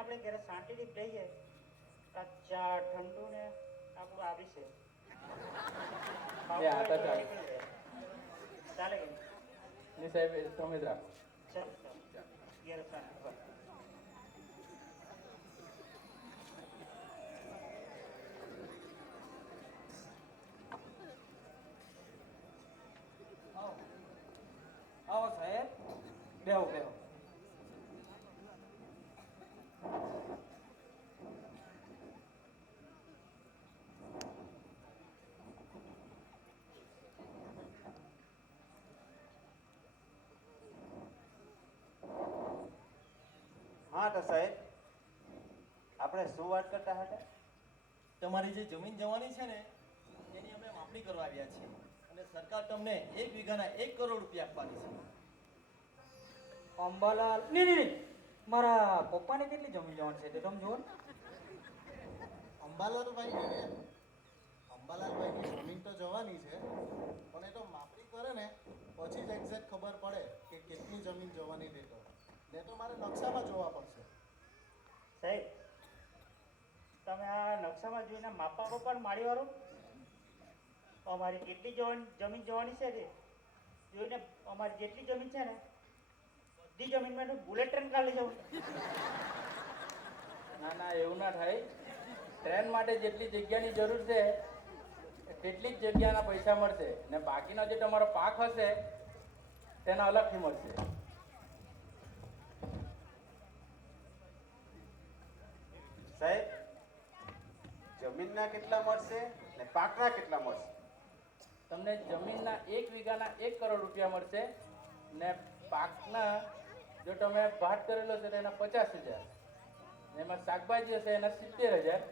આપણે ઘરે શાંતિથી જઈએ ચા ઠંડુ ને આપણું આવી છે આ તો ચાલે. ચાલે કે ની સાહેબ તમે જ રાખો. ચાલો ઘેર શાંતિ બસ. આવો આવો સાહેબ, બેહો બેહો. હા તો સાહેબ આપણે શું વાત કરતા હતા? તમારી જે જમીન જવાની છે ને એની અમે માપણી કરવા આવ્યા છીએ અને સરકાર તમને 1 વીઘાના 1 કરોડ રૂપિયા આપવાની છે. અંબાલાલ નહીં નહીં નહીં. મારા પપ્પાને કેટલી જમીન જવાની છે તે તમે જુઓ ને. અંબાલાલભાઈની જમીન તો જવાની છે, પણ એ તો માપણી કરે ને પછી જ એક્ઝેક્ટ ખબર પડે કે કેટલી જમીન જવાની તે તો. ને તો મારે નકશામાં જોવા પડશે. સાહેબ તમે આ નકશામાં જોઈને માપા પણ મારી વાળો અમારી કેટલી જમીન જવાની છે તે જોઈને અમારી જેટલી જમીન છે ને બધી જમીનમાં બુલેટ ટ્રેન કાઢી જવું. ના ના એવું ના થાય. ટ્રેન માટે જેટલી જગ્યાની જરૂર છે તેટલી જ જગ્યાના પૈસા મળશે ને બાકીનો જે તમારો પાક હશે તેના અલગથી મળશે. સાહેબ જમીનના કેટલા મળશે ને પાકના કેટલા મળશે? તમને જમીનના 1 વીઘાના 1 કરોડ રૂપિયા મળશે ને પાકના જો તમે ભાત કરેલો છે તો એના 50,000, ને એમાં શાકભાજી હશે એના 70,000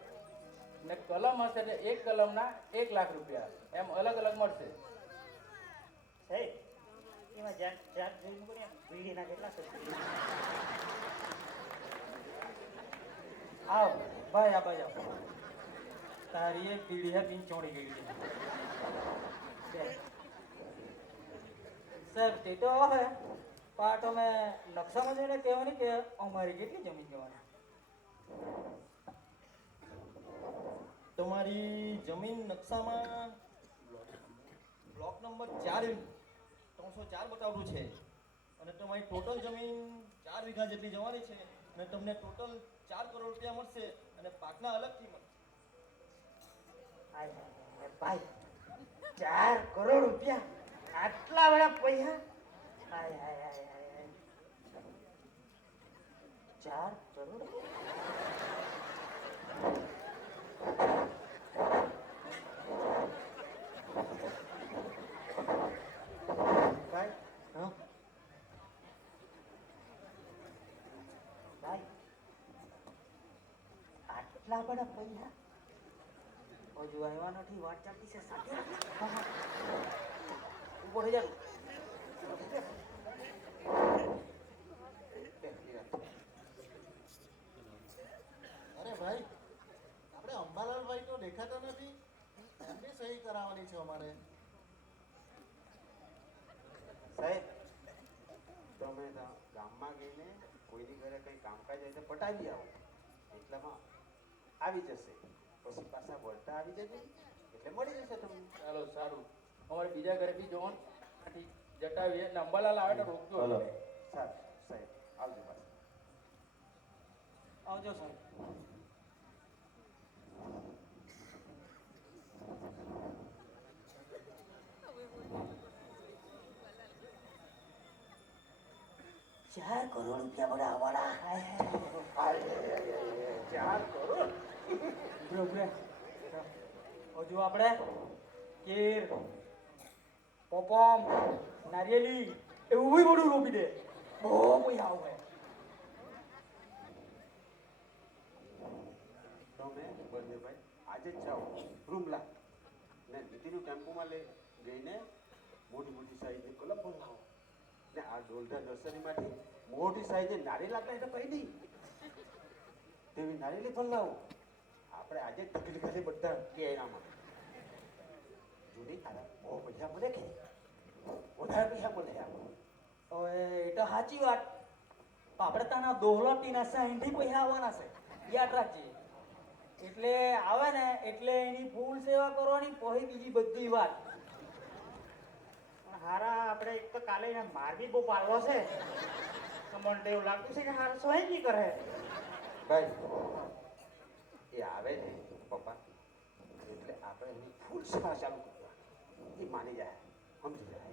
ને કલમ હશે તો એક કલમના 1 લાખ રૂપિયા એમ અલગ અલગ મળશે. સાહેબ એમાં જાત જોઈને બોલે વીડીના કેટલા છે? આવ ભાઈ આ બાજુ આવો. તારી એક પીડી હે પીંચોડી ગઈ છે. સાહેબ તે તો હવે પણ તમે નકશામાં જોઈને કહેવાની કે અમારી કેટલી જમીન જવાની. તમારી જમીન નકશામાં બ્લોક નંબર 4 304 બતાવતું છે અને તમારી ટોટલ જમીન 4 વીઘા જેટલી જવાની છે અને તમને ટોટલ 4 કરોડ રૂપિયા મળશે અને પાકના અલગથી મળશે. ભાઈ 4 કરોડ રૂપિયા આટલા બધા પૈસા? હાય હાય હાય હાય 4 કરોડ? ભાઈ હા ભાઈ આટલા બધા પૈસા હજુ આવ્યા નથી. વાત ચાલતી છે સાથે ઉભો થઈ જાય. અરે ભાઈ આપણે અંબાલાલભાઈ તો દેખાતા નથી, એમની સહી કરાવવાની છે અમારે. સાહેબ તમે ગામમાં ગઈને કોઈની ઘરે કંઈ કામકાજ હશે પટાવી આવો એટલામાં આવી જશે. પછી પાછા વળતા આવી જજો એટલે મળી જશે તમને. ચાલો સારું. અમારે બીજા ઘરે બી જોવાનું જટાવીએ ને અંબાલાલ આવે તો રોકજો. સારું સાહેબ આવજો પાછા. આવજો સાહેબ. ચાર કરોડ રૂપિયા બધા આવવાના. 4 કરોડ? ઉભરે ઉભરે. હજુ આપણે કેર પોપમ નારિયેલી એવું બી બધું રોપી દે. બહુ પૈસા આવે. તમે બંનેભાઈ આજે જ જાઓ રૂમલા ને નીતિનું ટેમ્પોમાં જઈને મોટી મોટી સાઈઝની કલમ પણ લાવો ને આ ડોલધા નર્સરીમાંથી મોટી સાઈઝે નારિયેલ આપે તો કઈ નહીં તેવી નારિયેલી પણ લાવો. આપણે આજે જ તકલીફ ખાલી બધા કે એનામાં જૂની તારા બહુ પૈસા મળે કે વધારે પૈસા મળે આપણે. હવે એ તો સાચી વાત આપણે તાના દોહલો ટીના સાઈનથી પૈસા આવવાના છે યાદ રાખજે એટલે આવે ને એટલે એની ફૂલ સેવા કરવાની પછી બીજી બધી વાત પણ હારા આપણે એક તો કાલે એને માર બી બહુ પાડવો છે તો મને તો એવું લાગતું છે કે હારા સોય નહીં કરે ભાઈ એ આવે છે પપ્પા એટલે આપણે એની ફૂલ સેવા ચાલુ કરવા એ માની જાય સમજી જાય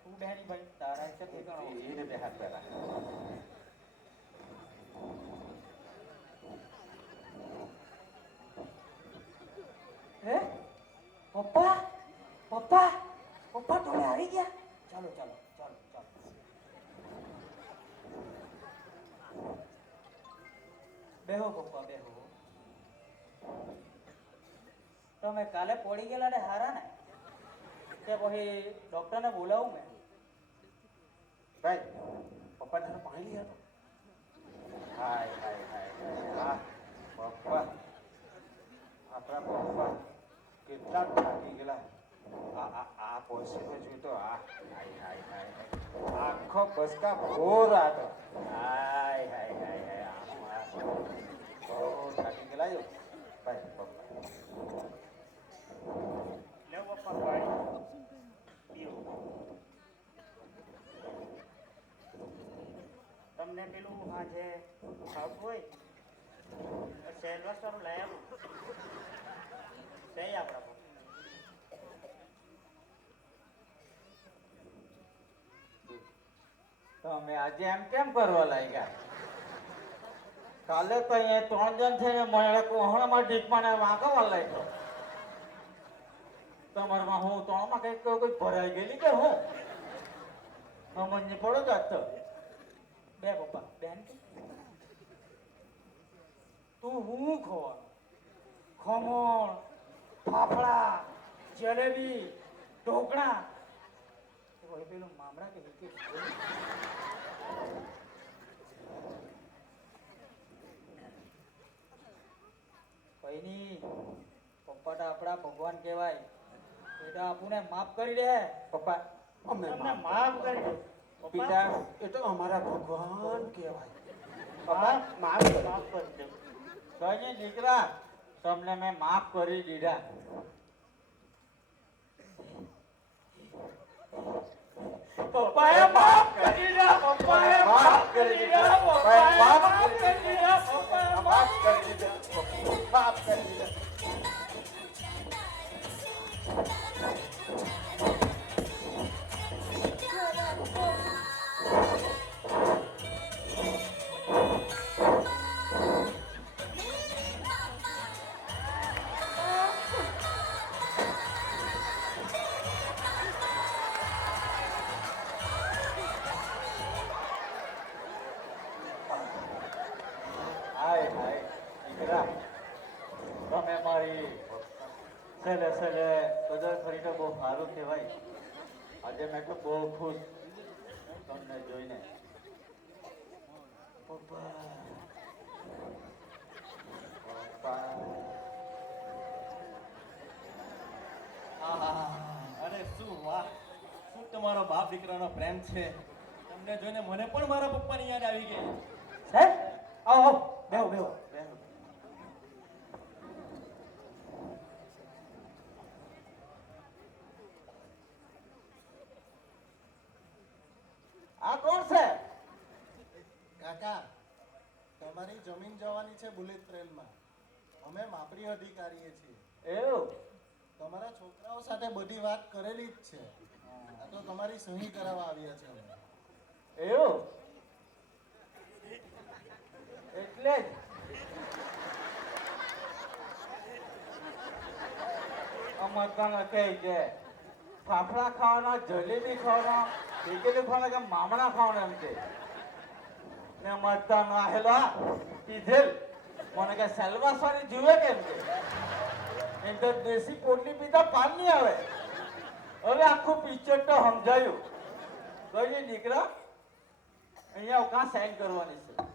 તું બેહની ભાઈ તારા છે ઠેકાણો એને બે હાથ પહેલા હે પપ્પા પપ્પા પપ્પા તમે આવી ગયા ચાલો ચાલો ચાલો ચાલો બેહો પપ્પા બેહો તમે કાલે પડી ગયેલા ને હારા ને તે પછી ડોક્ટરને બોલાવું મેં ભાઈ પપ્પા તારે પાણી લઈ આવ્યો હાય હાય હાય હા પપ્પા આપણા પપ્પા કેટલા થાકી ગયેલા આ પોસીનો જોઈતો આ હાય હાય હાય આખો બસકા ઘોર હતો હાય હાય હાય હાય બહુ થાકી ગયેલા જો ભાઈ પપ્પા લેવ પપ્પા પાણી પીવો તમને પેલું આજે ખાવતું હોય તો સેલવાસ વાળું લઈ આવું જઈ આપણા પર તમે આજે એમ કેમ કરવા લાગ્યા કાલે તો અહીંયા 3 જણ થઈને મને કોહણમાં ડીપમાં વાંકવા લાગ્યો તમારમાં હું 3 માં કઈક કોઈ ભરાઈ ગયેલી કે હું મને પડો જાત તો બે પપ્પા બેન તું હું ખવાનું ખમણ ફાફડા જલેબી ઢોકળા પેલું મામડા કે કઈની પપ્પા તો આપણા ભગવાન કહેવાય એ તો આપણને માફ કરી દે પપ્પા અમે તમને માફ કરી દો પિતા એ તો અમારા ભગવાન કહેવાય માફ માફ માફ કરી દો કઈ દીકરા તમને મેં માફ કરી દીધા પપ્પાએ માફ કરી દીધા પપ્પાએ માફ કરી દીધા પપ્પાએ માફ કરી દીધા પપ્પાએ માફ કરી દીધા માફ કરી દીધા હાય હાય દીકરા તમે મારી સહેલે સહેલે કદર કરી તો બહુ સારું કહેવાય આજે મેં તો બહુ ખુશ તમને જોઈને પપ્પા પપ્પા આહા, અરે શું વાહ શું તમારો બાપ દીકરાનો પ્રેમ છે તમને જોઈને મને પણ મારા પપ્પાની યાદ આવી ગઈ સાહેબ આવો આવો બેહો બેહો બેહો આ કોણ છે કાકા તમારી જમીન જવાની છે બુલેટ ટ્રેનમાં અમે માપરી અધિકારીએ છીએ એવું તમારા છોકરાઓ સાથે બધી વાત કરેલી જ છે આ તો તમારી સહી કરાવવા આવ્યા છે અમે એવું એટલે જ અમાર તને કહે છે ફાફડા ખાવાના જલેબી ખાવાના ટીકેલી ખાવાના કે મામણા ખાવાના એમ છે ને મતદાન આહેલા પીધેલ મને કે સેલવાસવાની જુએ કેમ છે એમ તો દેશી પોટલી પીતા પાન નહીં આવે હવે આખું પિક્ચર તો સમજાયું કઈ દીકરા અહીંયા કાં સાઈન કરવાની છે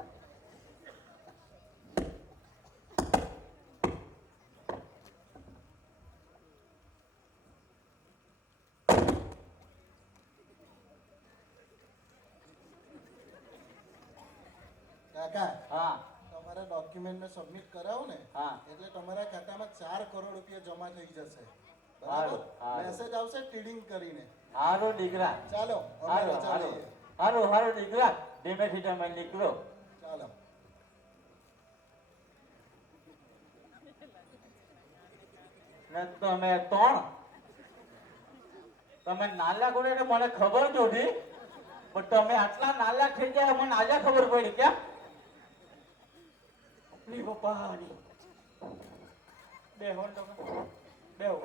કાકા હા તમારા ડોક્યુમેન્ટને સબમિટ કરાવો ને હા એટલે તમારા ખાતામાં 4 કરોડ રૂપિયા જમા થઈ જશે હારું, બરાબર હારું. મેસેજ આવશે ટીડિંગ કરીને હારું દીકરા ચાલો અમે હારું રજા હારું લઈએ. હારું હારું દીકરા ધીમેથી તમે નીકળો ચાલો ને તમે ત્રણ તમે નાલા ગોળે એટલે મને ખબર જ હતી પણ તમે આટલા નાલા થઈ ગયા મને આજે ખબર પડી ક્યાં લી બાપાની બેહો ને તમે બેહો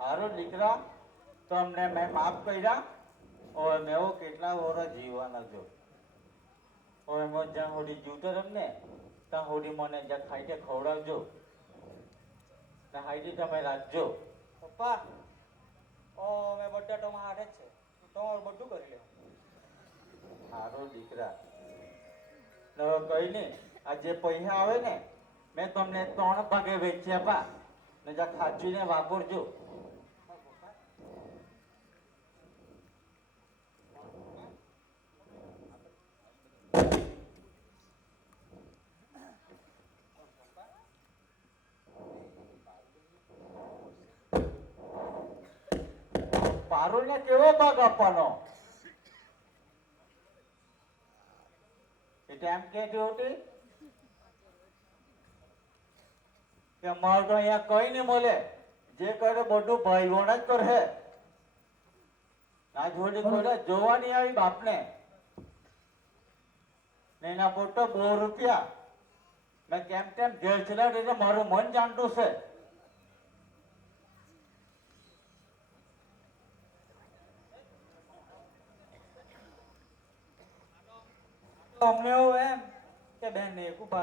હારું દીકરા તમને મેં માફ કર્યા હવે મેં કેટલા વર્ષ જીવવાના છો હવે મેં જ્યાં સુધી જીવતો રમ ને ત્યાં સુધી મને જ્યાં ખાઈને ખવડાવજો ને હાઈડી તમે રાખજો પપ્પા મેં બટાટામાં હાથે જ છે તમારું બધું કરી લે હારું દીકરા ને હવે કઈ નહીં આ જે પૈસા આવે ને મેં તમને 3 ભાગે વેચ્યા પા ને જ્યાં ખાચીને વાપરજો પારુલને કેવો ભાગ આપવાનો એ ટાઈમ કહેતી હતી કે મારે તો અહીંયા કઈ નહીં મળે જે કરે બધું ભાઈઓને જ કરે આ જોડી કોઈને જોવા નહીં આવી બાપને ને એના પર તો 2 રૂપિયા મેં કેમ તેમ ઘેર ચલાવી એટલે મારું મન જાણતું છે અમને એવું એમ કે બેન ને એક ઉભા